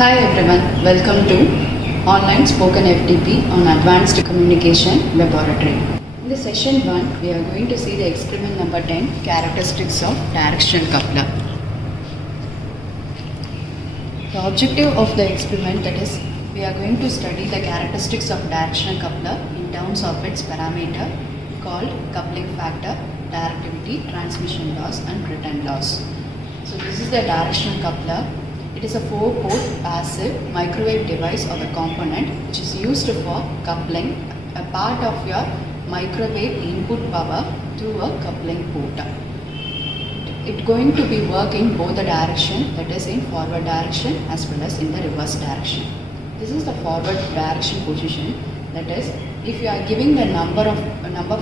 Hi everyone, welcome to online spoken FTP on Advanced Communication Laboratory. In the session 1, we are going to see the experiment number 10, characteristics of directional coupler. The objective of the experiment, that is, we are going to study the characteristics of directional coupler in terms of its parameter called coupling factor, directivity, transmission loss and return loss. So this is the directional coupler. It is a 4-port passive microwave device or the component which is used for coupling a part of your microwave input power through a coupling port. It is going to be work in both the direction, that is in forward direction as well as in the reverse direction. This is the forward direction position, that is if you are giving the number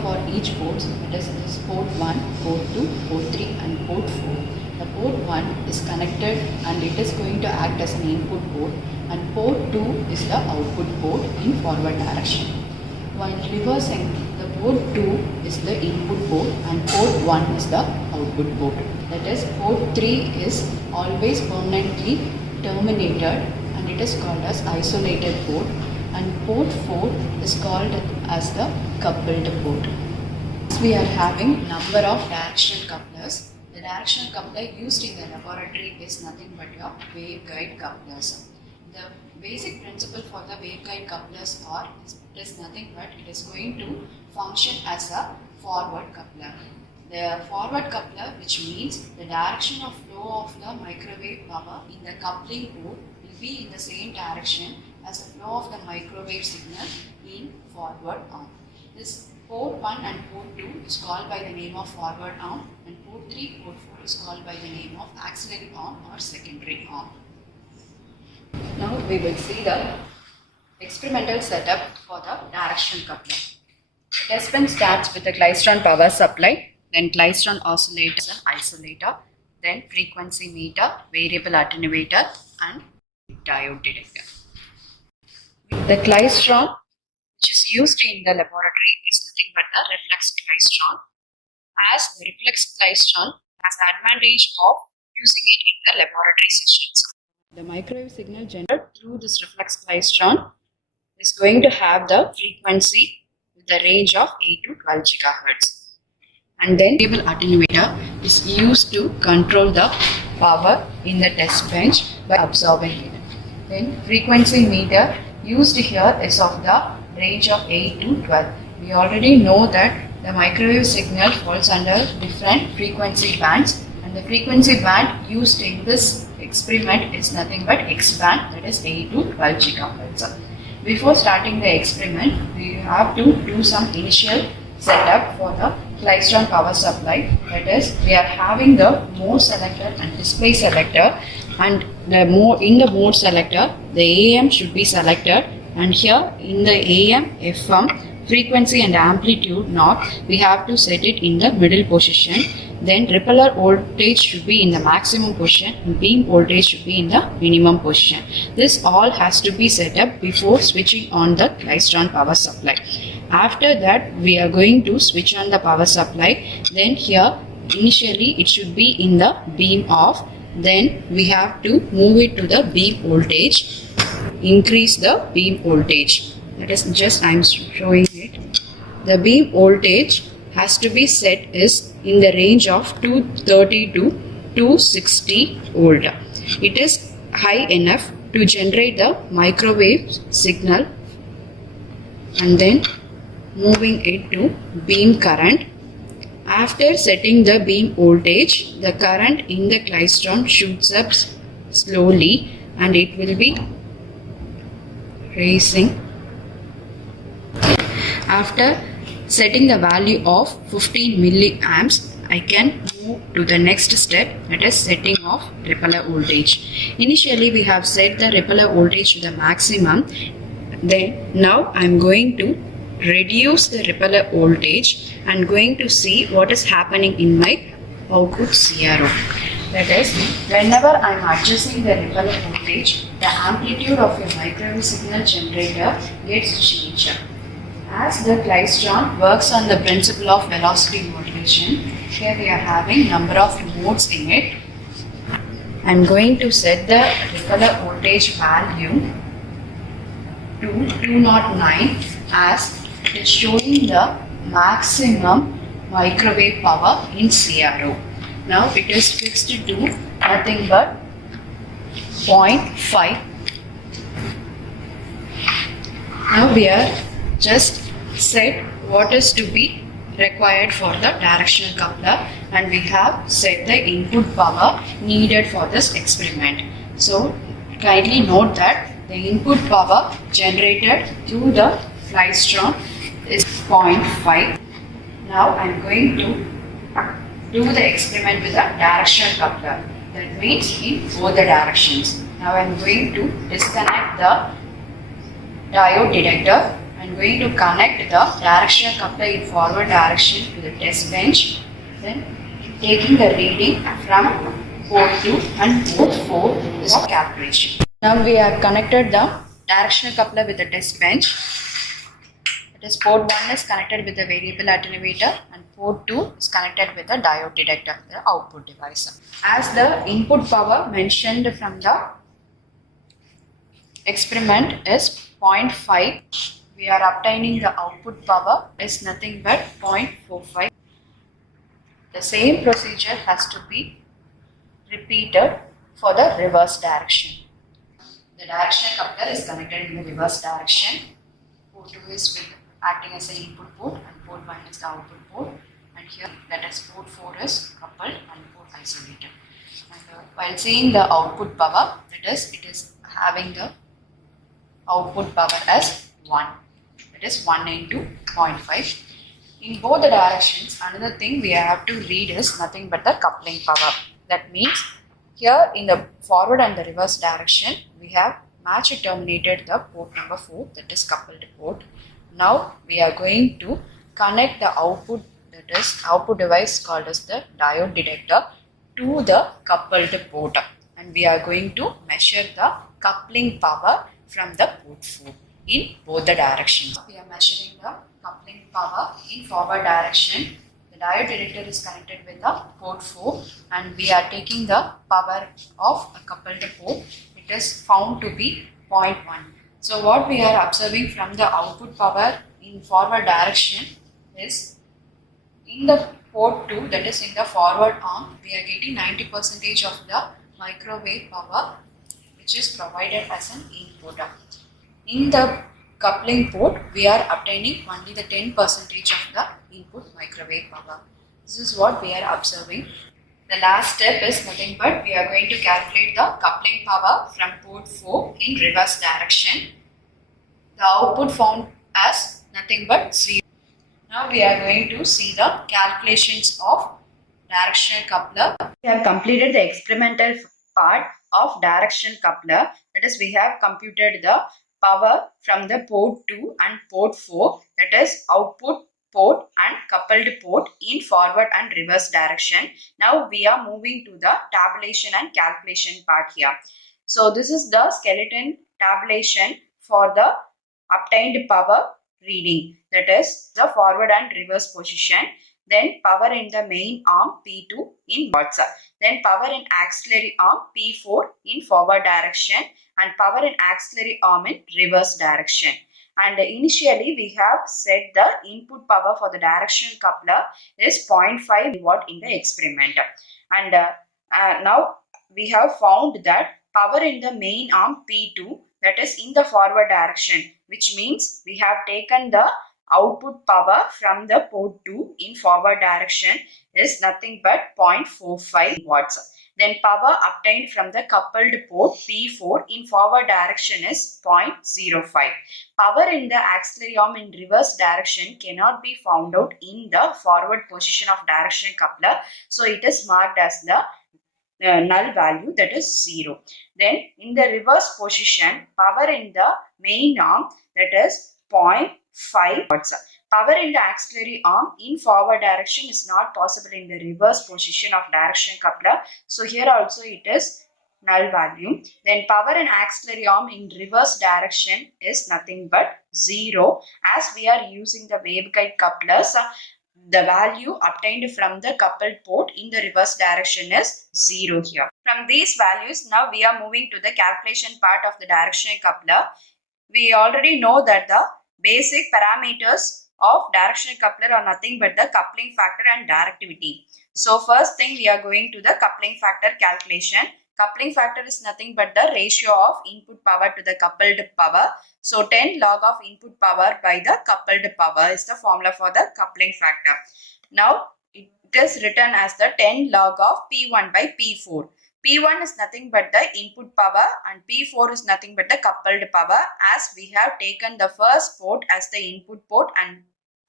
for each port, that is this port 1, port 2, port 3 and port 4. The port 1 is connected and it is going to act as an input port, and port 2 is the output port in forward direction. While reversing, the port 2 is the input port and port 1 is the output port. That is, port 3 is always permanently terminated and it is called as isolated port, and port 4 is called as the coupled port. We are having number of directional couplers. The directional coupler used in the laboratory is nothing but your waveguide couplers. The basic principle for the waveguide couplers is nothing but it is going to function as a forward coupler. The forward coupler, which means the direction of flow of the microwave power in the coupling port will be in the same direction as the flow of the microwave signal in forward arm. This port 1 and port 2 is called by the name of forward arm, and port 3, port 4 is called by the name of auxiliary arm or secondary arm. Now we will see the experimental setup for the directional coupler. The test pen starts with the klystron power supply, then klystron oscillator and isolator, then frequency meter, variable attenuator and diode detector. The klystron which is used in the laboratory is nothing but the reflex klystron, as the reflex klystron has the advantage of using it in the laboratory sessions. The microwave signal generated through this reflex klystron is going to have the frequency with the range of 8 to 12 GHz. And then variable attenuator is used to control the power in the test bench by absorbing it. Then frequency meter used here is of the range of 8 to 12. We already know that the microwave signal falls under different frequency bands, and the frequency band used in this experiment is nothing but X band, that is 8 to 12 GHz. Before starting the experiment, we have to do some initial setup for the klystron power supply. That is, we are having the mode selector and display selector, and in the mode selector the AM should be selected, and here in the AM FM frequency and amplitude knob we have to set it in the middle position. Then repeller voltage should be in the maximum position and beam voltage should be in the minimum position. This all has to be set up before switching on the klystron power supply. After that we are going to switch on the power supply. Then here initially it should be in the beam off. Then we have to move it to the beam voltage, increase the beam voltage. That is just I am showing it. The beam voltage has to be set is in the range of 230 to 260 volt. It is high enough to generate the microwave signal, and then moving it to beam current. After setting the beam voltage, the current in the klystron shoots up slowly and it will be raising. After setting the value of 15 milliamps, I can move to the next step, that is setting of repeller voltage. Initially we have set the repeller voltage to the maximum. Then now I am going to reduce the repeller voltage and going to see what is happening in my output CRO. That is, whenever I am adjusting the repeller voltage, the amplitude of your microwave signal generator gets changed. As the klystron works on the principle of velocity modulation, here we are having number of modes in it. I'm going to set the repeller voltage value to 209 as it is showing the maximum microwave power in CRO. Now it is fixed to nothing but 0.5. Now we are just set what is to be required for the directional coupler, and we have set the input power needed for this experiment. So kindly note that the input power generated through the Flystron is 0.5. Now I am going to do the experiment with a directional coupler. That means in both the directions. Now I am going to disconnect the diode detector. I am going to connect the directional coupler in forward direction to the test bench. Then taking the reading from port 2 and port 4 is calculation. Now we have connected the directional coupler with the test bench. That is port 1 is connected with the variable attenuator and port 2 is connected with the diode detector, the output device. As the input power mentioned from the experiment is 0.5, we are obtaining the output power is nothing but 0.45. The same procedure has to be repeated for the reverse direction. The directional coupler is connected in the reverse direction. Port 2 is acting as an input port and port 1 is the output port, and here that is port 4 is coupled and port isolated. And while seeing the output power, that is it is having the output power as 1, that is 1 into 0.5. In both the directions, another thing we have to read is nothing but the coupling power. That means here in the forward and the reverse direction, we have match terminated the port number 4, that is coupled port. Now we are going to connect the output, that is output device called as the diode detector, to the coupled port, and we are going to measure the coupling power from the port 4 in both the directions. We are measuring the coupling power in forward direction. The diode detector is connected with the port 4 and we are taking the power of a coupled port. It is found to be 0.1. So what we are observing from the output power in forward direction is in the port 2, that is in the forward arm, we are getting 90% of the microwave power which is provided as an input. In the coupling port, we are obtaining only the 10% of the input microwave power. This is what we are observing. The last step is nothing but we are going to calculate the coupling power from port 4 in reverse direction. The output found as nothing but 0. Now we are going to see the calculations of directional coupler. We have completed the experimental part of directional coupler. That is, we have computed the power from the port 2 and port 4, that is output port and coupled port in forward and reverse direction. Now we are moving to the tabulation and calculation part here. So this is the skeleton tabulation for the obtained power reading, that is the forward and reverse position, then power in the main arm P2 in watts, then power in auxiliary arm P4 in forward direction and power in auxiliary arm in reverse direction. And initially we have set the input power for the directional coupler is 0.5 watt in the experiment, and now we have found that power in the main arm P2, that is in the forward direction, which means we have taken the output power from the port 2 in forward direction is nothing but 0.45 watts. Then power obtained from the coupled port P4 in forward direction is 0.05. Power in the auxiliary arm in reverse direction cannot be found out in the forward position of direction coupler, so it is marked as the null value, that is 0. Then in the reverse position, power in the main arm, that is 0.5 watts. Power in the auxiliary arm in forward direction is not possible in the reverse position of direction coupler, so here also it is null value. Then power in auxiliary arm in reverse direction is nothing but 0, as we are using the waveguide couplers. the value obtained from the coupled port in the reverse direction is 0 here. From these values, now we are moving to the calculation part of the directional coupler. We already know that the basic parameters of directional coupler are nothing but the coupling factor and directivity. So first thing, we are going to the coupling factor calculation. Coupling factor is nothing but the ratio of input power to the coupled power. So 10 log of input power by the coupled power is the formula for the coupling factor. Now it is written as the 10 log of P1 by P4. P1 is nothing but the input power and P4 is nothing but the coupled power, as we have taken the first port as the input port and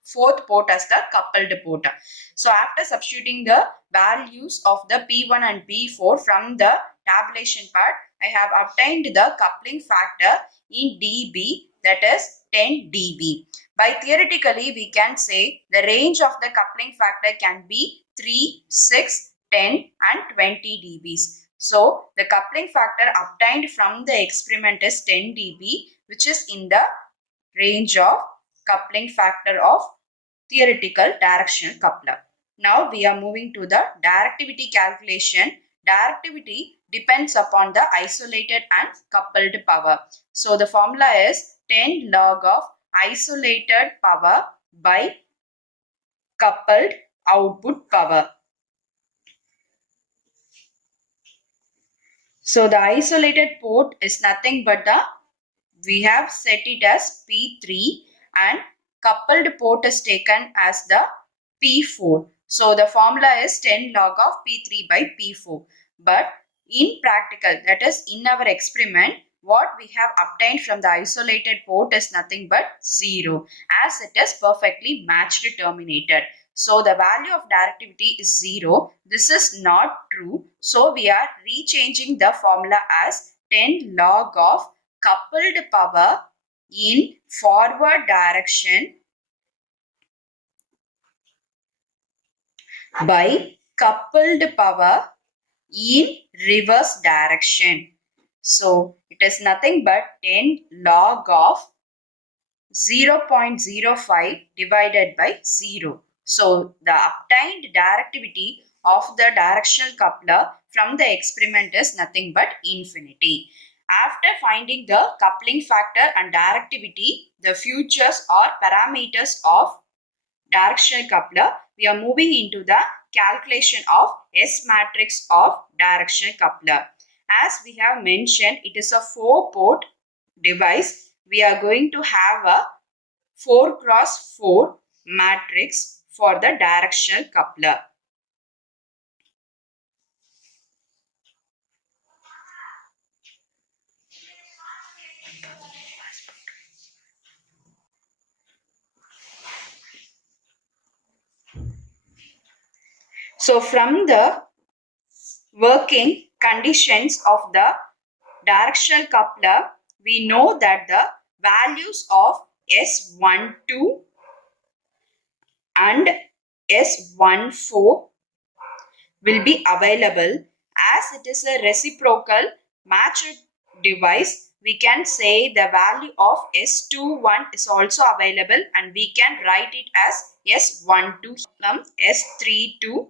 fourth port as the coupled port. So after substituting the values of the P1 and P4 from the tabulation part, I have obtained the coupling factor in dB, that is 10 dB. By theoretically, we can say the range of the coupling factor can be 3, 6, 10 and 20 dBs. So the coupling factor obtained from the experiment is 10 dB, which is in the range of coupling factor of theoretical directional coupler. Now we are moving to the directivity calculation. Directivity depends upon the isolated and coupled power. So the formula is 10 log of isolated power by coupled output power. So the isolated port is nothing but we have set it as P3 and coupled port is taken as the P4. So the formula is 10 log of P3 by P4. But in practical, that is in our experiment, what we have obtained from the isolated port is nothing but 0, as it is perfectly matched terminated. So the value of directivity is 0. This is not true. So we are rechanging the formula as 10 log of coupled power in forward direction by coupled power in reverse direction. So it is nothing but 10 log of 0.05 divided by 0. So the obtained directivity of the directional coupler from the experiment is nothing but infinity. After finding the coupling factor and directivity, the features or parameters of directional coupler, we are moving into the calculation of S matrix of directional coupler. As we have mentioned, it is a 4-port device. We are going to have a 4 cross 4 matrix for the directional coupler. So from the working conditions of the directional coupler, we know that the values of S12 and S14 will be available. As it is a reciprocal matched device, we can say the value of S21 is also available and we can write it as S12 from S32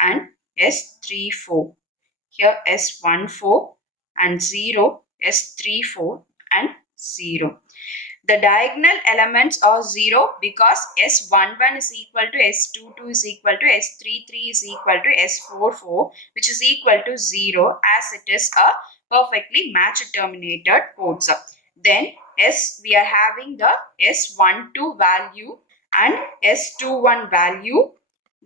and S34. Here S14 and 0, S34 and 0. The diagonal elements are 0 because S11 is equal to S22 is equal to S33 is equal to S44, which is equal to 0, as it is a perfectly matched terminated ports. Then we are having the S12 value and S21 value.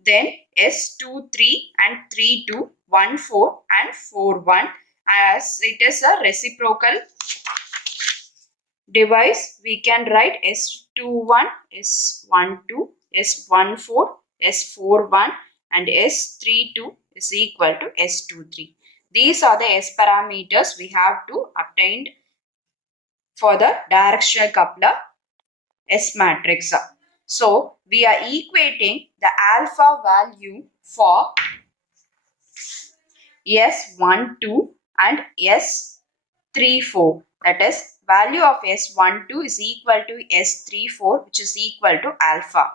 Then S23 and 32, 14 and 41, as it is a reciprocal device. We can write S21, S12, S14, S41 and S32 is equal to S23. These are the S parameters we have to obtain for the directional coupler S matrix. So we are equating the alpha value for S12 and S34. That is, value of S12 is equal to S34, which is equal to alpha.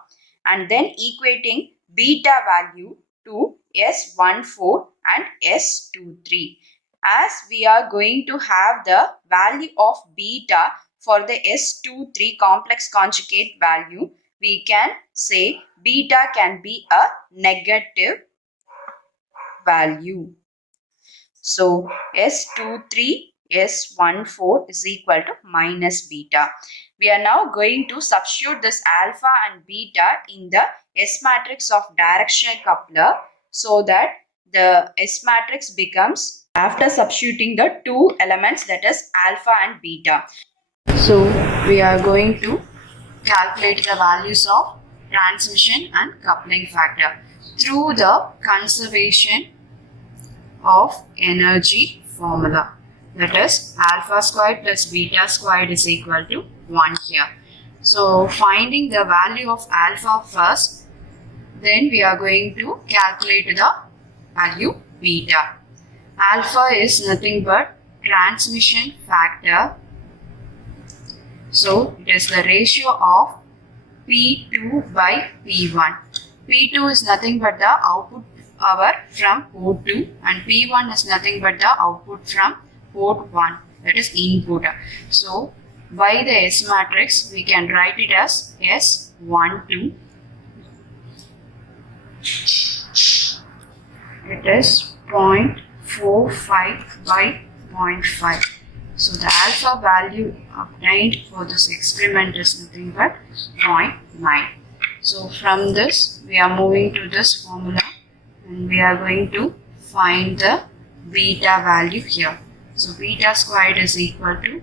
and then equating beta value to S14 and S23. As we are going to have the value of beta for the S23 complex conjugate value, we can say beta can be a negative value. So S23 S14 is equal to minus beta. We are now going to substitute this alpha and beta in the S matrix of directional coupler so that the S matrix becomes, after substituting the two elements, that is alpha and beta. So we are going to calculate the values of transmission and coupling factor through the conservation of energy formula, that is alpha squared plus beta squared is equal to 1 here. So finding the value of alpha first, then we are going to calculate the value beta. Alpha is nothing but transmission factor, so it is the ratio of P2 by P1. P2 is nothing but the output power from port 2 and P1 is nothing but the output from port 1, that is input. So by the S matrix we can write it as S12. It is 0.45 by 0.5. So the alpha value obtained for this experiment is nothing but 0.9. So from this we are moving to this formula and we are going to find the beta value here. So beta squared is equal to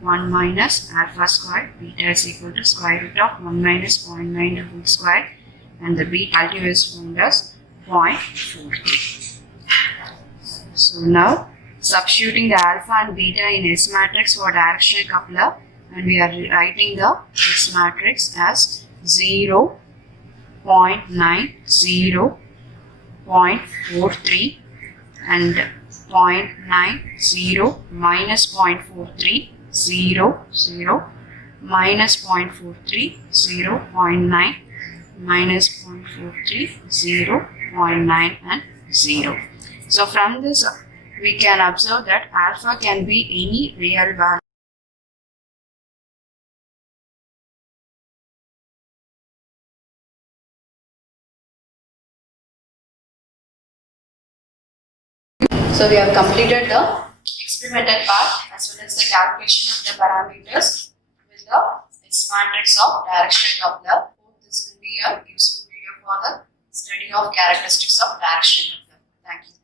1 minus alpha squared. Beta is equal to square root of 1 minus 0.9 whole square, and the beta value is found as 0.43. So now substituting the alpha and beta in S matrix for directional coupler, and we are writing the S matrix as 0, 0.9, 0, 0.43 and 0.90 minus 0.43, 0, 0, minus 0.43, 0, 0.9, minus 0.43, 0, 0.9 and 0. So from this we can observe that alpha can be any real value. So we have completed the experimental part as well as the calculation of the parameters with the S matrix of directional coupler. Hope this will be a useful video for the study of characteristics of directional coupler. Thank you.